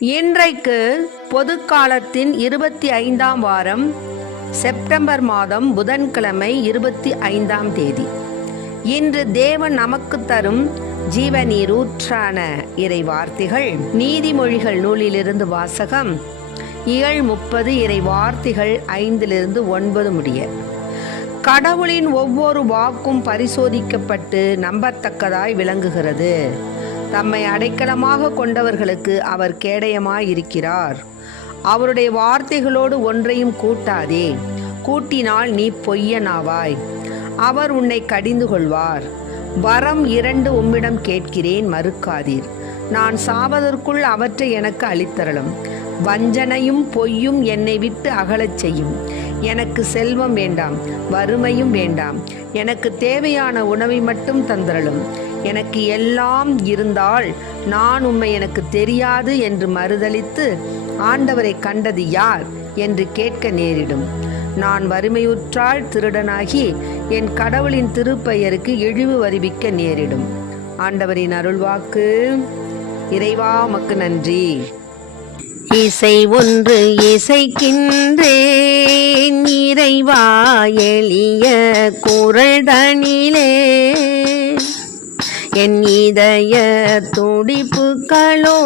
இன்றைக்கு பொதுக்காலத்தின் 25ஆம் வாரம் செப்டம்பர் மாதம் புதன்கிழமை 25ஆம் தேதி. இன்று தேவன் நமக்கு தரும் ஜீவநீரூற்றான இறை வார்த்தைகள் நீதிமொழிகள் நூலிலிருந்து வாசகம். இயல் 30 இறை வார்த்தைகள் 5-9 முடிய. கடவுளின் ஒவ்வொரு வாக்கும் பரிசோதிக்கப்பட்டு நம்பத்தக்கதாய் விளங்குகிறது. தம்மை அடைக்கலமாக கொண்டவர்களுக்கு அவர் கேடயமாயிருக்கிறார். அவருடைய வார்த்தைகளோடு ஒன்றையும் கூட்டாதே, கூட்டினால் நீ பொய்யனாவாய். அவர் உன்னை கடிந்து கொள்வார். வரம் 2 உம்மிடம் கேட்கிறேன், மறுக்காதீர். நான் சாவதற்குள் அவற்றை எனக்கு அளித்தரலும். வஞ்சனையும் பொய்யும் என்னை விட்டு அகலச் செய்யும். எனக்கு செல்வம் வேண்டாம், வறுமையும் வேண்டாம். எனக்கு தேவையான உணவை மட்டும் தந்தரலும். எனக்கு எல்லாம் இருந்தால் நான் உம்மை எனக்கு தெரியாது என்று மறுதலித்து ஆண்டவரை கண்டது யார் என்று கேட்க நேரிடும். நான் வறுமையுற்றால் திருடனாகி என் கடவுளின் திருப்பெயருக்கு இழிவு வருவிக்க நேரிடும். ஆண்டவரின் அருள்வாக்கு. இறைவா உமக்கு நன்றி. இசை ஒன்று இசைக்கின்றேன் இறைவா எளிய குரல் தனிலே. என் இதய துடிப்புகளோ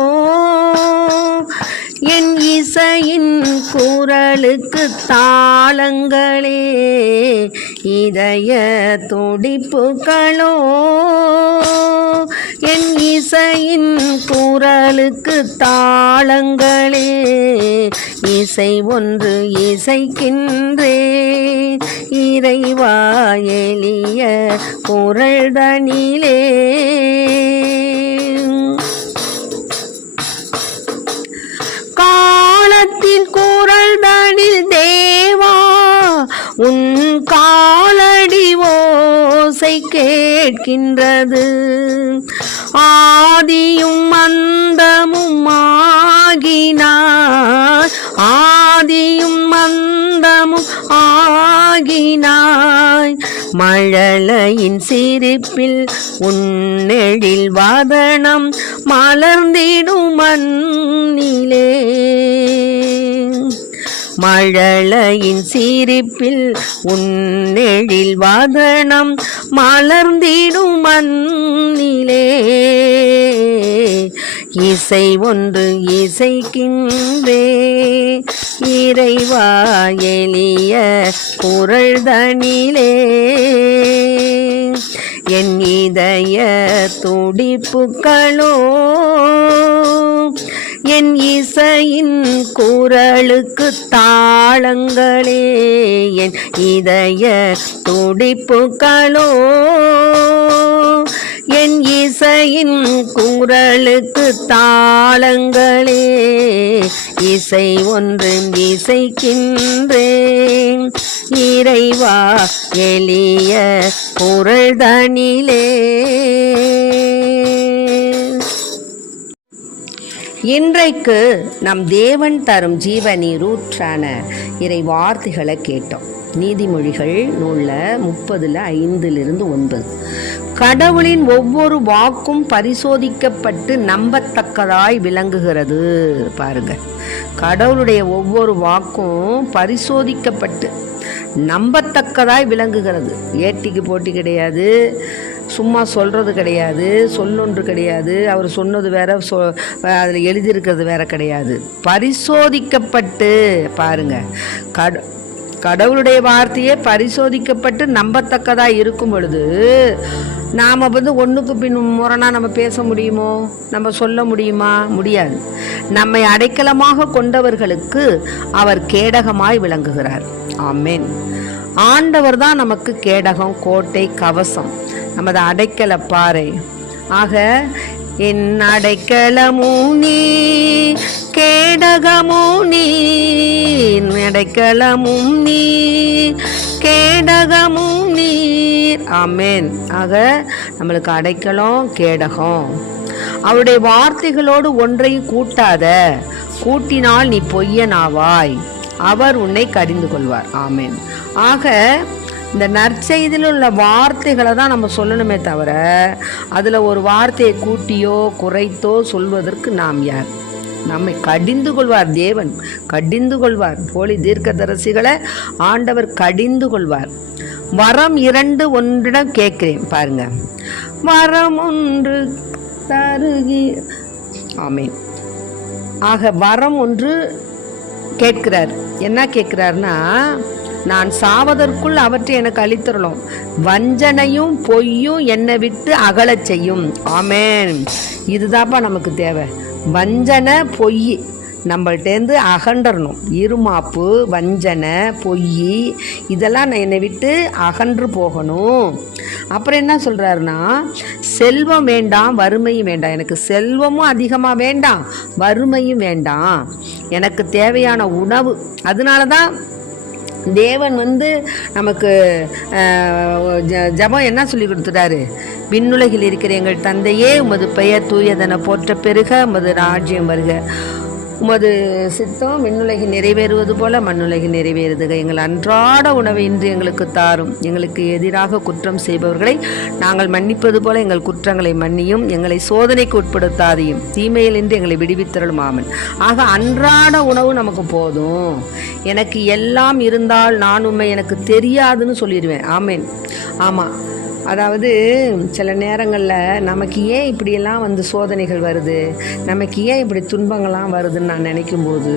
என் இசையின் குரலுக்கு தாளங்களே. இதய துடிப்புகளோ என் இசையின் குரலுக்கு தாளங்களே. இசை ஒன்று இசைக்கின்றேன் இறைவா எளிய குரல் தனிலே. காலத்தின் குரல் தனில் தேவா உன் காலடி ஓசை கேட்கின்றது. ஆதியும் அந்தமும் ஆகினாய், ஆதியும் அந்தமும் ஆகினாய். மழலையின் சிரிப்பில் உன்னெழில் வதனம் மலர்ந்திடும் மண்ணிலே. மழலையின் சிரிப்பில் உன்னெழில் வதனம் மலர்ந்திடும் மண்ணிலே. இசை ஒன்று இசைக்கின்றே இறைவா எளிய குரல் தனிலே. என் இதய துடிப்புகளோ என் இசையின் குரலுக்கு தாளங்களே. என் இதய துடிப்புகளோ என் இசையின் குரலுக்கு தாளங்களே. இசை ஒன்று இசைக்கின்றேன் இறைவா எளிய குரல் தனிலே. இன்றைக்கு நம் தேவன் தரும் ஜீவநீரூற்றான இறை வார்த்தைகளை கேட்டோம். நீதிமொழிகள் நூலில் 30:5-9. கடவுளின் ஒவ்வொரு வாக்கும் பரிசோதிக்கப்பட்டு நம்பத்தக்கதாய் விளங்குகிறது. பாருங்க, கடவுளுடைய ஒவ்வொரு வாக்கும் பரிசோதிக்கப்பட்டு நம்பத்தக்கதாய் விளங்குகிறது. ஏட்டிக்கு போட்டி கிடையாது, சும்மா சொல்கிறது கிடையாது, சொல்லொன்று கிடையாது, அவர் சொன்னது வேற, அதில் எழுதியிருக்கிறது வேற கிடையாது. பரிசோதிக்கப்பட்டு பாருங்க, கடவுளுடைய வார்த்தையே பரிசோதிக்கப்பட்டு நம்பத்தக்கதாக இருக்கும் பொழுது நாம் ஒன்றுக்கு பின் முரணாக நம்ம பேச முடியுமோ, நம்ம சொல்ல முடியுமா? முடியாது. நம்மை அடைக்கலமாக கொண்டவர்களுக்கு அவர் கேடகமாய் விளங்குகிறார். ஆமென். ஆண்டவர் தான் நமக்கு கேடகம், கோட்டை, கவசம், நமது அடைக்கல பாறை. ஆக என் அடைக்கலமும் நீ, கேடகமும் நீ, அடைக்கலமும் நீ, கேடகமும் நீர். ஆமென். ஆக நம்மளுக்கு அடைக்கலம், கேடகம். அவருடைய வார்த்தைகளோடு ஒன்றையும் கூட்டாத, கூட்டினால் நீ பொய்யனாவாய். அவர் உன்னை கடிந்து கொள்வார். ஆமென். ஆக இந்த நற்செய்தியில் உள்ள வார்த்தைகளை தான் நம்ம சொல்லணுமே தவிர அதில் ஒரு வார்த்தையை கூட்டியோ குறைத்தோ சொல்வதற்கு நாம் யார்? நம்மை கடிந்து கொள்வார். தேவன் கடிந்து கொள்வார். போலி தீர்க்கதரிசிகளை ஆண்டவர் கடிந்து கொள்வார். வரம் 2 ஒன்றிடம் கேட்கிறேன் பாருங்க. வரம் 1 தருகி. ஆமீன். ஆக வரம் 1 கேட்கிறார். என்ன கேட்கிறார்னா, நான் சாவதற்குள் அவற்றை எனக்கு அளித்தரணும், வஞ்சனையும் பொய்யும் என்னை விட்டு அகலச் செய்யும். ஆமேன். இதுதான்ப்பா நமக்கு தேவை. வஞ்சனை பொய் நம்மள்டேருந்து அகன்றணும். இருமாப்பு, வஞ்சனை, பொய் இதெல்லாம் என்னை விட்டு அகன்று போகணும். அப்புறம் என்ன சொல்கிறாருன்னா, செல்வம் வேண்டாம், வறுமையும் வேண்டாம். எனக்கு செல்வமும் அதிகமாக வேண்டாம், வறுமையும் வேண்டாம். எனக்கு தேவையான உணவு. அதனால தான் தேவன் நமக்கு ஜெபம் என்ன சொல்லி கொடுத்துட்டாரு? விண்ணுலகில் இருக்கிற எங்கள் தந்தையே, உமது பெயர் தூயதென போற்ற பெருக, உமது ராஜ்யம் வருக, உமது சித்தம் விண்ணுலகில் நிறைவேறுவது போல மண்ணுலகில் நிறைவேறுதுக. எங்கள் அன்றாட உணவை இன்று எங்களுக்கு தாரும். எங்களுக்கு எதிராக குற்றம் செய்பவர்களை நாங்கள் மன்னிப்பது போல எங்கள் குற்றங்களை மன்னியும். எங்களை சோதனைக்கு உட்படுத்தாதையும், தீமையில் இன்று எங்களை விடுவித்தருளும். ஆமன். ஆக அன்றாட உணவு நமக்கு போதும். எனக்கு எல்லாம் இருந்தால் நான் உண்மை எனக்கு தெரியாதுன்னு சொல்லிடுவேன். ஆமேன். ஆமாம். அதாவது சில நேரங்களில் நமக்கு ஏன் இப்படியெல்லாம் சோதனைகள் வருது, நமக்கு ஏன் இப்படி துன்பங்கள்லாம் வருதுன்னு நான் நினைக்கும்போது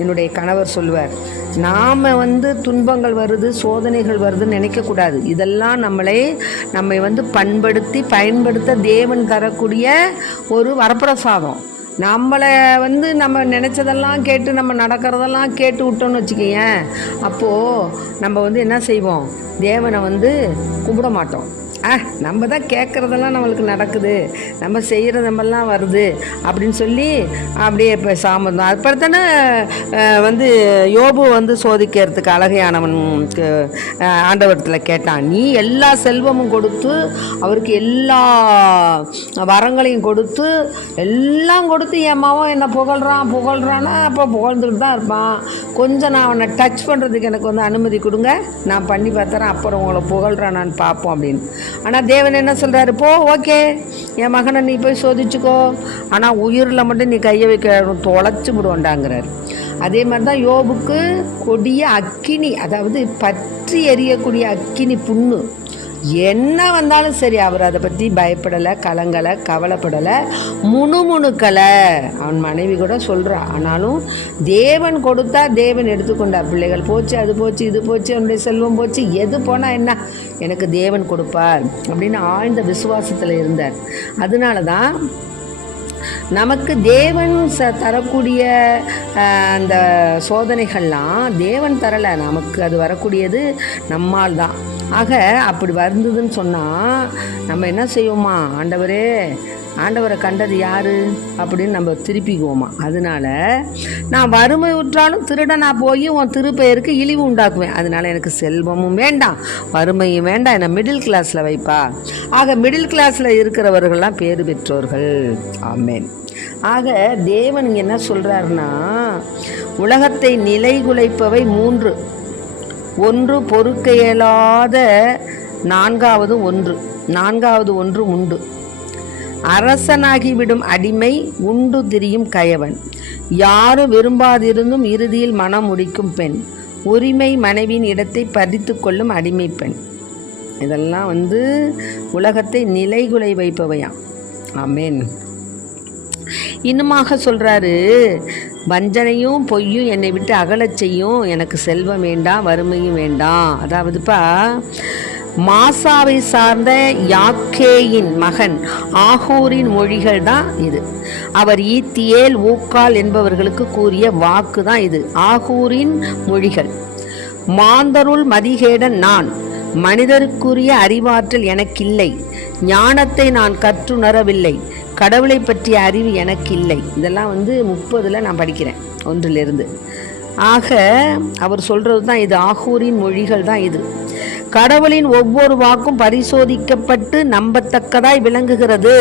என்னுடைய கணவர் சொல்லுவார், நாம் துன்பங்கள் வருது, சோதனைகள் வருதுன்னு நினைக்கக்கூடாது. இதெல்லாம் நம்மை பண்படுத்தி பயன்படுத்த தேவன் தரக்கூடிய ஒரு வரப்பிரசாதம். நம்மளை நம்ம நினச்சதெல்லாம் கேட்டு நம்ம நடக்கிறதெல்லாம் கேட்டு விட்டோன்னு வச்சுக்கேன், அப்போது நம்ம என்ன செய்வோம்? தேவனை கும்பிட மாட்டோம். நம்ம தான் கேட்குறதெல்லாம் நம்மளுக்கு நடக்குது, நம்ம செய்கிற நம்மெல்லாம் வருது அப்படின்னு சொல்லி அப்படியே இப்போ சாமந்தம். அப்புறம் தானே யோபு சோதிக்கிறதுக்கு அழகையானவன் ஆண்டவரத்தில் கேட்டான், நீ எல்லா செல்வமும் கொடுத்து அவருக்கு எல்லா வரங்களையும் கொடுத்து எல்லாம் கொடுத்து என் மாவன் என்னை புகழ்றான்னா அப்போ புகழ்ந்துட்டு தான் இருப்பான். கொஞ்சம் நான் அவனை டச் பண்ணுறதுக்கு எனக்கு அனுமதி கொடுங்க, நான் பண்ணி பார்த்துறேன், அப்புறம் உங்களை புகழ்றானான்னு பார்ப்போம் அப்படின்னு. ஆனால் தேவன் என்ன சொல்கிறாரு? போ, ஓகே, என் மகனை நீ போய் சோதிச்சுக்கோ, ஆனால் உயிரில் மட்டும் நீ கையை வைக்க தொலைச்சி விடுவோண்டாங்கிறார். அதே மாதிரி தான் யோபுக்கு கொடிய அக்கினி, அதாவது பற்றி எரியக்கூடிய அக்கினி புண்ணு என்ன வந்தாலும் சரி, அவர் அதை பற்றி பயப்படலை, கலங்கலை, கவலைப்படலை, முணுமுணுக்கலை. அவன் மனைவி கூட சொல்கிறா, ஆனாலும் தேவன் கொடுத்தா தேவன் எடுத்துக்கொண்டார். பிள்ளைகள் போச்சு, அது போச்சு, இது போச்சு, அவனுடைய செல்வம் போச்சு, எது போனால் என்ன, எனக்கு தேவன் கொடுப்பார் அப்படின்னு ஆழ்ந்த விசுவாசத்தில் இருந்தார். அதனால தான் நமக்கு தேவன் தரக்கூடிய அந்த சோதனைகள்லாம் தேவன் தரலை, நமக்கு அது வரக்கூடியது நம்மால் தான். ஆக அப்படி வந்ததுன்னு சொன்னால் நம்ம என்ன செய்வோமா? ஆண்டவரை கண்டது யாரு அப்படின்னு நம்ம திருப்பிக்குவோமா? அதனால நான் வறுமை உற்றாலும் திருடனா போய் உன் திருப்பெயருக்கு இழிவு உண்டாக்குவேன். அதனால எனக்கு செல்வமும் வேண்டாம், வறுமையும் வேண்டாம், என்னை மிடில் கிளாஸில் வைப்பா. ஆக மிடில் கிளாஸில் இருக்கிறவர்கள்லாம் பேறு பெற்றோர்கள். ஆமேன். ஆக தேவன் என்ன சொல்கிறாருன்னா, உலகத்தை நிலைகுலைப்பவை 3. 1 பொறுக்க இயலாத, 4வது ஒன்று உண்டு. அரசனாகிவிடும் அடிமை, உண்டு திரியும் கயவன், யாரும் விரும்பாதிருந்தும் இறுதியில் மனம் முடிக்கும் பெண், உரிமை மனைவியின் இடத்தை பறித்து கொள்ளும் அடிமை பெண். இதெல்லாம் உலகத்தை நிலைகுலை வைப்பவையாம். ஆமேன். இன்னுமாக சொல்கிறாரு, வஞ்சனையும் பொய்யும் என்னை விட்டு அகலச் செய்யும், எனக்கு செல்வம் வேண்டாம், வறுமையும் வேண்டாம். அதாவதுப்பா, மாசாவை சார்ந்த யாக்கேயின் மகன் ஆகூரின் மொழிகள் தான் இது. அவர் ஈத்தியேல், ஊக்கால் என்பவர்களுக்கு கூறிய வாக்கு தான் இது. ஆகூரின் மொழிகள். மாந்தருள் மதிகேடன் நான், மனிதருக்குரிய அறிவாற்றல் எனக்கில்லை, ஞானத்தை நான் கற்றுணரவில்லை, கடவுளை பற்றிய அறிவு எனக்கு இல்லை. இதெல்லாம் 30 நான் படிக்கிறேன், 1 ஆக அவர் சொல்கிறது தான் இது. ஆகூரின் மொழிகள் தான் இது. கடவுளின் ஒவ்வொரு வாக்கும் பரிசோதிக்கப்பட்டு நம்பத்தக்கதாய் விளங்குகிறது.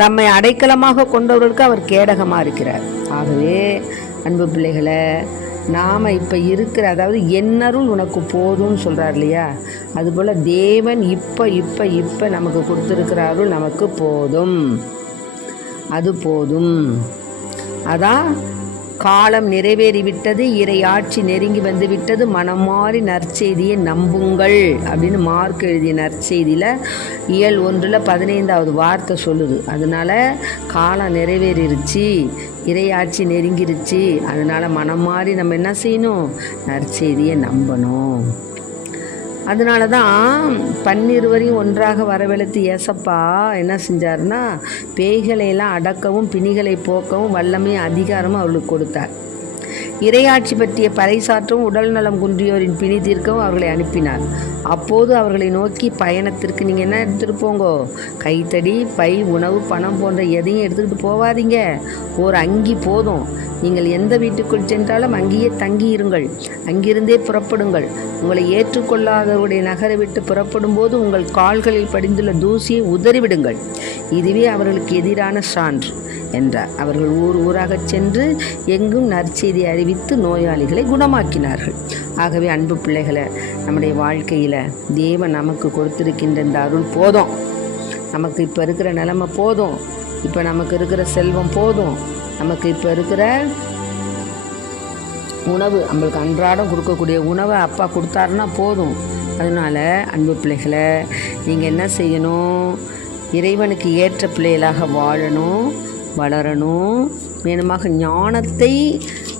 தம்மை அடைக்கலமாக கொண்டவர்களுக்கு அவர் கேடகமாக இருக்கிறார். ஆகவே அன்பு பிள்ளைகளை, நாம் இப்போ இருக்கிற, அதாவது என்னருள் உனக்கு போதும்னு சொல்கிறார் இல்லையா, அதுபோல் தேவன் இப்போ நமக்கு கொடுத்துருக்கிற அருள் நமக்கு போதும். அது போதும். அதான் காலம் நிறைவேறிவிட்டது, இறை ஆட்சி நெருங்கி வந்து விட்டது, மனம் மாறி நற்செய்தியை நம்புங்கள் அப்படின்னு மார்க் எழுதிய நற்செய்தியில் இயல் 1 15வது வார்த்தை சொல்லுது. அதனால் காலம் நிறைவேறிருச்சு, இறை ஆட்சி நெருங்கிருச்சு. அதனால் மனம் மாறி நம்ம என்ன செய்யணும்? நற்செய்தியை நம்பணும். அதனால தான் 12 ஒன்றாக வரவழைத்து ஏசப்பா என்ன செஞ்சாருன்னா, பேய்களையெல்லாம் அடக்கவும் பிணிகளை போக்கவும் வல்லமை அதிகாரமும் அவர்களுக்கு கொடுத்தார். இறையாட்சி பற்றிய பறைசாற்றவும் உடல் நலம் குன்றியோரின் பிணி தீர்க்கவும் அவர்களை அனுப்பினார். அப்போது அவர்களை நோக்கி, பயணத்திற்கு நீங்கள் என்ன எடுத்துகிட்டு போங்கோ? கைத்தடி, பை, உணவு, பணம் போன்ற எதையும் எடுத்துக்கிட்டு போவாதீங்க. ஒரு அங்கி போதும். நீங்கள் எந்த வீட்டுக்குள் சென்றாலும் அங்கேயே தங்கி இருங்கள், அங்கிருந்தே புறப்படுங்கள். உங்களை ஏற்றுக்கொள்ளாதவருடைய நகரை விட்டு புறப்படும் போது உங்கள் கால்களில் படிந்துள்ள தூசியை உதறிவிடுங்கள். இதுவே அவர்களுக்கு எதிரான சான்று என்றார். அவர்கள் ஊர் ஊராக சென்று எங்கும் நற்செய்தி அறிவித்து நோயாளிகளை குணமாக்கினார்கள். ஆகவே அன்பு பிள்ளைகளை, நம்முடைய வாழ்க்கையில் தேவன் நமக்கு கொடுத்திருக்கின்ற இந்த அருள் போதும். நமக்கு இப்போ இருக்கிற நிலைமை போதும், இப்போ நமக்கு இருக்கிற செல்வம் போதும், நமக்கு இப்போ இருக்கிற உணவு, நம்மளுக்கு அன்றாடம் கொடுக்கக்கூடிய உணவை அப்பா கொடுத்தாருன்னா போதும். அதனால் அன்பு பிள்ளைகளை, நீங்கள் என்ன செய்யணும்? இறைவனுக்கு ஏற்ற பிள்ளைகளாக வாழணும், வளரணும். மேலுமாக ஞானத்தை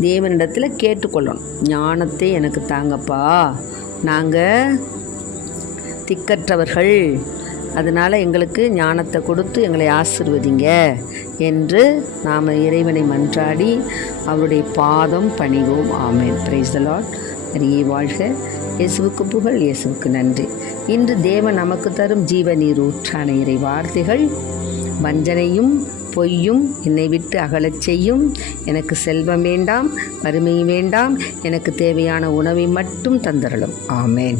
தேவனிடத்தில் கேட்டுக்கொள்ளணும். ஞானத்தை எனக்கு தாங்கப்பா, நாங்கள் திக்கற்றவர்கள், அதனால் எங்களுக்கு ஞானத்தை கொடுத்து எங்களை ஆசீர்வதிங்க என்று நாம் இறைவனை மன்றாடி அவருடைய பாதம் பணிவோம். ஆமென். Praise the lord. மரியே வாழ்க. இயேசுவுக்கு புகழ், இயேசுவுக்கு நன்றி. இன்று தேவன் நமக்கு தரும் ஜீவ நீர் ஊற்றான இறை வார்த்தைகள்: வஞ்சனையும் பொய்யும் என்னை விட்டு அகலச் செய்யும். எனக்கு செல்வம் வேண்டாம், வறுமை வேண்டாம், எனக்கு தேவையான உணவை மட்டும் தந்தருளும். ஆமென்.